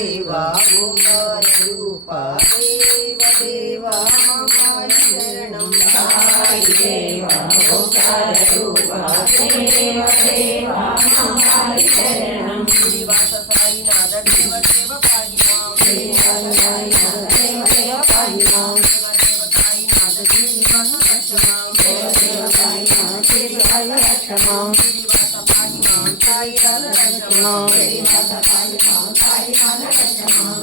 దేవా ఓంకార రూప దేవ దేవా మమాయ శరణం సాయి దేవా రూప దేవ దేవా శరణం శ్రీవాస సాయినాథ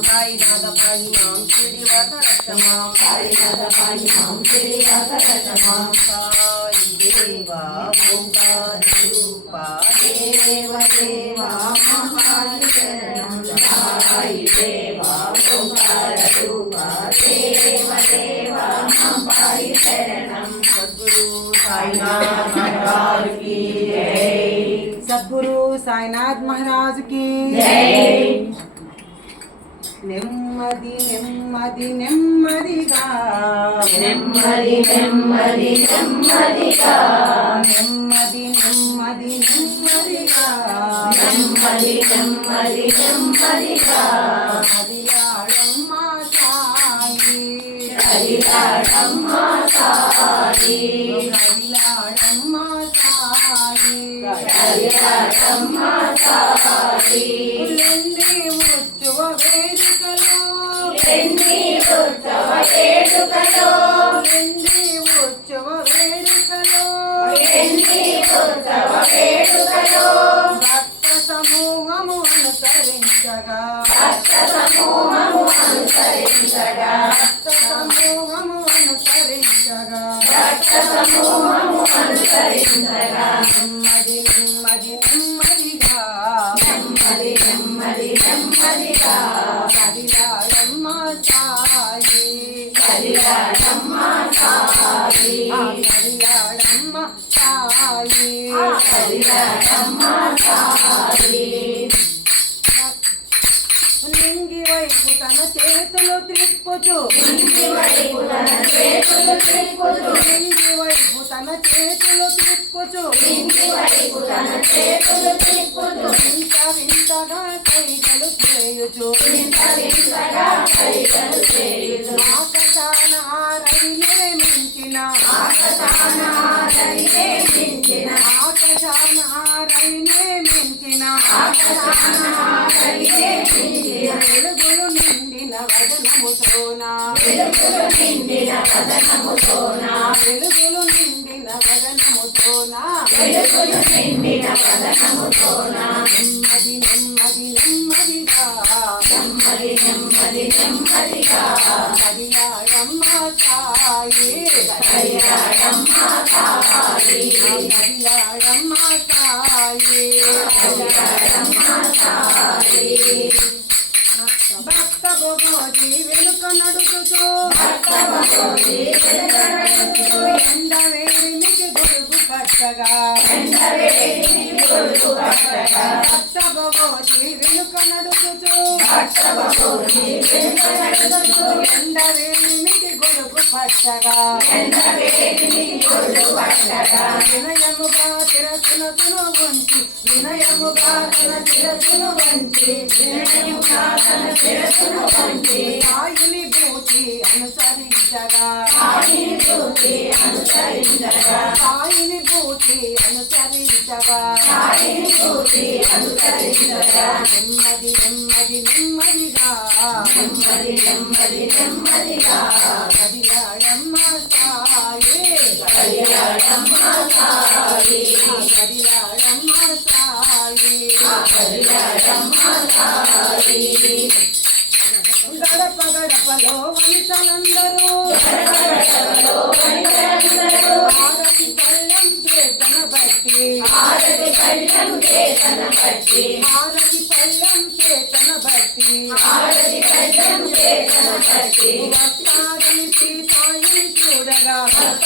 சாயிநாதபாயினாம் ஸ்ரீவாசரட்சமாம் சாயிநாதபாயினாம் ஸ்ரீவாசரட்சமாம் சாயி தேவா ஓங்காரூபா தேவ தேவா மகாயி சரணம் சாயி தேவா ஓங்காரூபா தேவ தேவா மகாயி சரணம் சத்குரு சாயிநாத் மகாராஜ் की जय सद्गुरु साईनाथ महाराज की जय నెమ్మది నెమ్మది నెమ్మదిగా. నెమ్మది నెమ్మది నెమ్మదిగా. నెమ్మది నెమ్మది నెమ్మదిగా. నెమ్మది నెమ్మది నెమ్మదిగా. హరియాడమ్మ సాయి. హరిరాడమ్మ సాయి. హరియాడమ్మ సాయి వెండి ఉత్సవ వేడుకలో ఉత్సవ ఉత్సవ వేడుకలో భక్త సమూహము అనుసరించగా భక్త సమూహము అనుసరించగా భక్త సమూహము అనుసరించగా భక్త సమూహము అనుసరించగా హరిరాడమ్మ సాయి ఆ సాయి హరిరాడమ్మ సాయి నింగి వైపు తన చేతులు త్రిప్పుచు ఇంటి వైపు తన చేతులు తిప్పుతూ నింగి వైపు తన చేతులు త్రిప్పుచు వైపు తన చేతులు వింత వింతగా కైకలు చేయుచు. ఇంత వింతగా కైకలు వెలుగులు నిండిన వదనముతోన వెలుగులు నిండిన వదనముతోన వెలుగులు నిండిన వదనముతోన వెలుగులు నిండిన వదనముతోన నెమ్మది నెమ్మది నెమ్మది తాయి కదిలాడమ్మ తాయి హరిరాడమ్మ భక్త భోగి వెనుక నడుచుతూ భక్త భగవతి వెలుగనడుతూ ఎండ వేడినికి గొడుగు కొడుకు పట్టగా భక్త గొడుగు వినయముగా తిరసునతును వంచి వినయముగా తన తిరసును వంచి వినయముగా తన వంచి భూతి అనుసరించగా అనుసరించగా భూతి అనుసరించగా అనుసరించగా నెమ్మది నెమ్మది నెమ్మదిగా నెమ్మది నెమ్మది నెమ్మదిగా. గడప గడపలో వనితలందరూ గడపగడపలో వనితలందరూ చేతన బట్టి ఆరతి కళ్ళం చేతన బట్టి చేతన బట్టి ఆరతి కళ్ళం చేతన బట్టి.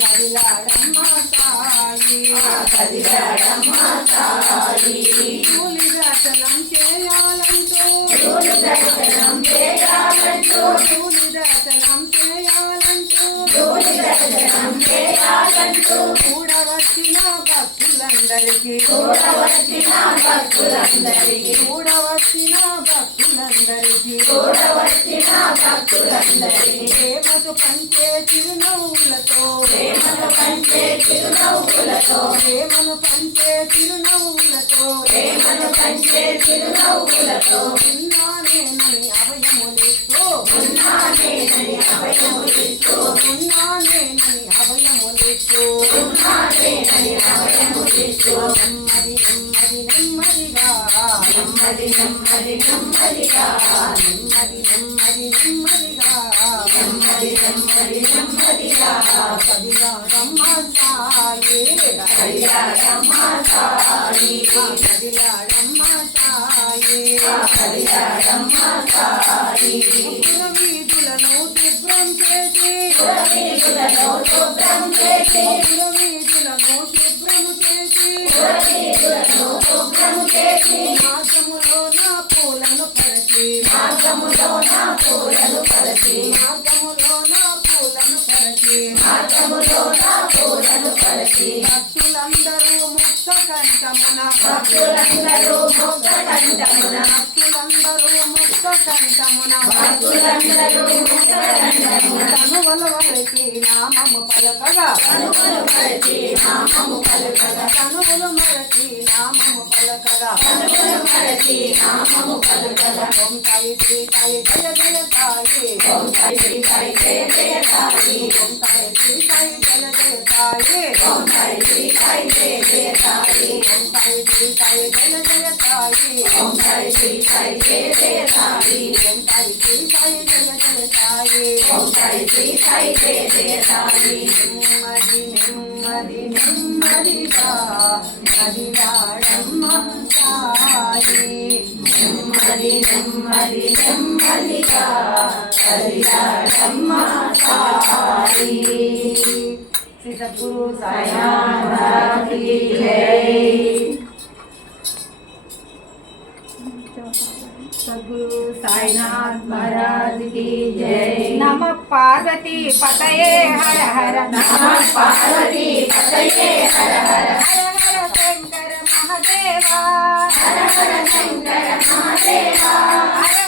కదిలాడమ్మ సాయి కదిలాడమ్మ కదిలాడమ్మ కూలి దర్శనం చేయాలంటూ దర్శనం చేయాలంటూ కూలి కూడవచ్చిన భక్తులందరికీ. కూడవచ్చిన భక్తులందరికీ. కూడవచ్చిన భక్తులందరికీ కూడవచ్చిన భక్తులందరికీ ప్రేమకు పంచే చిరునవ్వులతో. ప్రేమను పంచే చిరునవ్వులతో. ప్రేమను పంచే చిరునవ్వులతో ప్రేమను పంచే చిరునవ్వులతో ఉన్నానే నన్ను నెమ్మది నెమ్మదిగా నెమ్మది నెమ్మది నెమ్మదిగా. నెమ్మది నెమ్మది నెమ్మదిగా. కదిలా రమ్మసాయి కదిలా రమ్మసాయి కదిలా రమ్మసాయి కదిలా రమ్మసాయి వీధులను శుభ్రం చేసి. శుభ్రం చేసి. మార్గములో పూలను పరచి మార్గములో పూలను పరిచి మార్గములో పూలను పరచి భక్తులందరూ ముక్త కంఠమున భక్తులందరూ ముక్త కంఠమున భక్తులందరూ ముక్త కంఠమున భక్తులందరూ ముక్త కంఠమున తనువల నామము పలకగా కనుమలు పరచి నామము మరచి శ్రీరామము పద పద ఓం సాయి శ్రీ సాయి జయ జయ సాయి ఓం సాయి శ్రీ సాయి జయ జయ సాయి ఓం సాయి శ్రీ సాయి జయ జయ సాయి ఓం సాయి శ్రీ సాయి జయ జయ సాయి ఓం సాయి శ్రీ సాయి జయ జయ సాయి ఓం సాయి శ్రీ సాయి జయ జయ సాయి ఓం సాయి శ్రీ సాయి జయ జయ సాయి ఓం సాయి శ్రీ సాయి జయ జయ సాయి నెమ్మది నెమ్మది నెమ్మదిగా నెమ్మది నెమ్మది నెమ్మదిగా కళ్యాణమ్మ సాయి సిద్ధపురు సయానాకి సద్గురు సాయినాథ్ మహారాజ్కి జై నమ పార్వతి పతయే హర హర నమ పార్వతి పతయే హర హర शंकर महादेवा। हर हर शंकर महादेवा। हर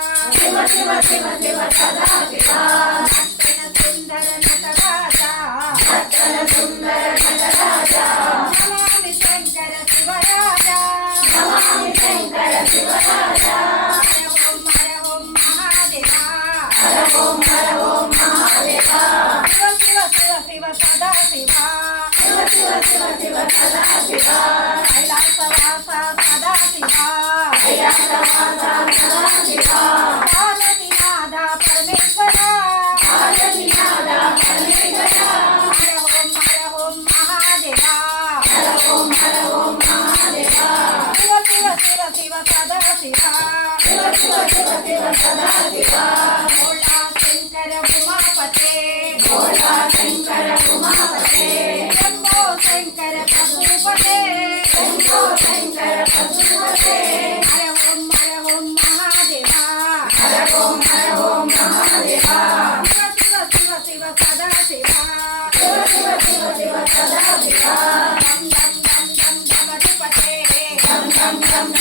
శివ శివ శివ శివ సదా శివ సుందర నటరాజా సుందర నటరాజా భవామి శంకర శివరాజా భవామి శంకర శివరాజా హర ఓం హర ఓం మహాదేవా హర ఓం హర ఓం సదా శివా శివ శివ శివ సదా శివా భోళా శంకర ఉమాపతే భోళా శంకర ఉమాపతే శంభో శంకర పశుపతే శంభో శంకర పశుపతే హర ఓం హర ఓం మహాదేవా హర ఓం హర ఓం మహాదేవా శివ శివ శివ సదా శివా శివ శివ శివ సదా శివా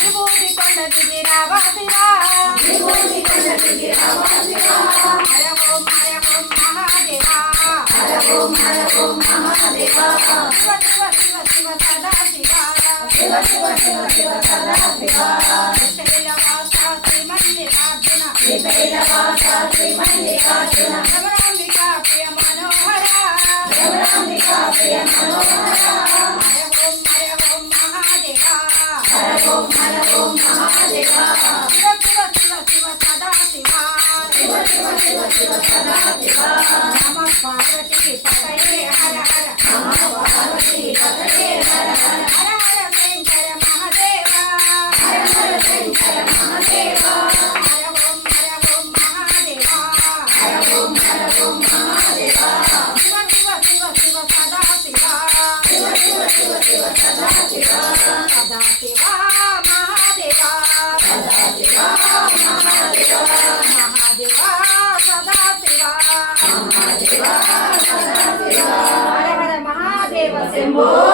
విభూతి కొండ దిగి రావా శివా విభూతి కొండ దిగి రావా శివా హర ఓం హర ఓం మహాదేవా హర ఓం హర ఓం మహాదేవా శివ శివ శివ శివ సదా శివా శివ శివ శివ శివ సదా శివా శ్రీశైల వాస శ్రీమల్లికార్జున శ్రీశైల వాస శ్రీమల్లికార్జున. Oh.